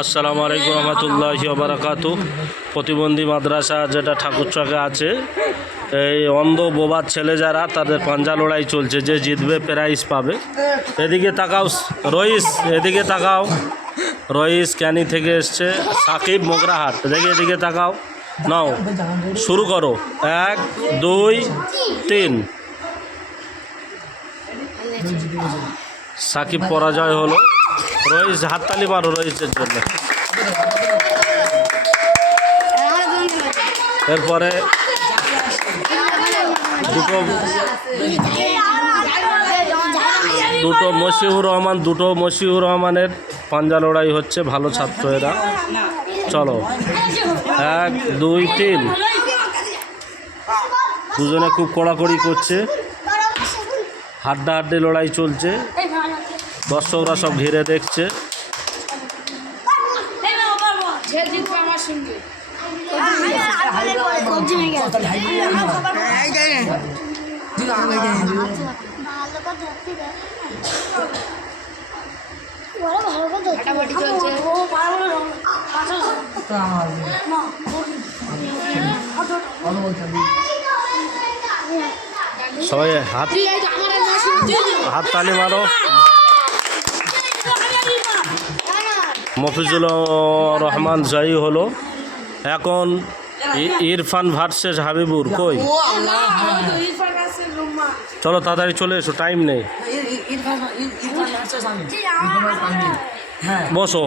আসসালামু আলাইকুম রহমতুল্লাহি ওয়া বারাকাতু। প্রতিবন্ধী মাদ্রাসা যেটা ঠাকুরচকে আছে, এই অন্ধ বোবার ছেলে যারা, তাদের পাঞ্জা লড়াই চলছে, যে জিতবে প্রাইজ পাবে। এদিকে তাকাও রইস, এদিকে তাকাও। রইস ক্যানি থেকে এসছে, সাকিব মোগরাহাট, দেখে এদিকে তাকাও। নাও শুরু করো, 1 2 3। সাকিব পরাজয় হলো। রইস হাততালি মারো রইসের জন্য। এরপরে দুটো মশিউর রহমানের পাঞ্জা লড়াই হচ্ছে, ভালো ছাত্র এরা। চলো 1 2 3। দুজনে খুব কড়াকড়ি করছে, হাড্ডাহাড্ডি লড়াই চলছে। দর্শকরা সব ঘিরে দেখছে। সবাই হাততালি মারো। মফিজুল রহমান জয়ী হলো। এখন ইরফান ভার্সেস হাবিবুর। কই চলো তাড়াতাড়ি চলে এসো, টাইম নেই। বসো,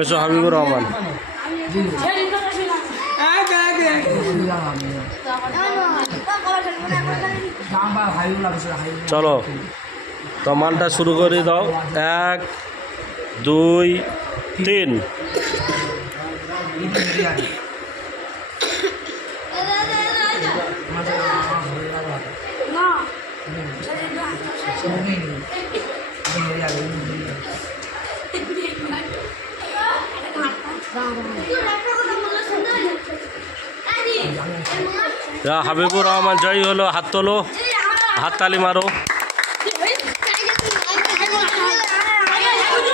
এসো হাবিবুর রহমান। চলো তো মানটা শুরু করে দাও, 1 2 3। হাবিবুর রহমান জয়ী হলো। হাত তোলো, হাততালি মারো।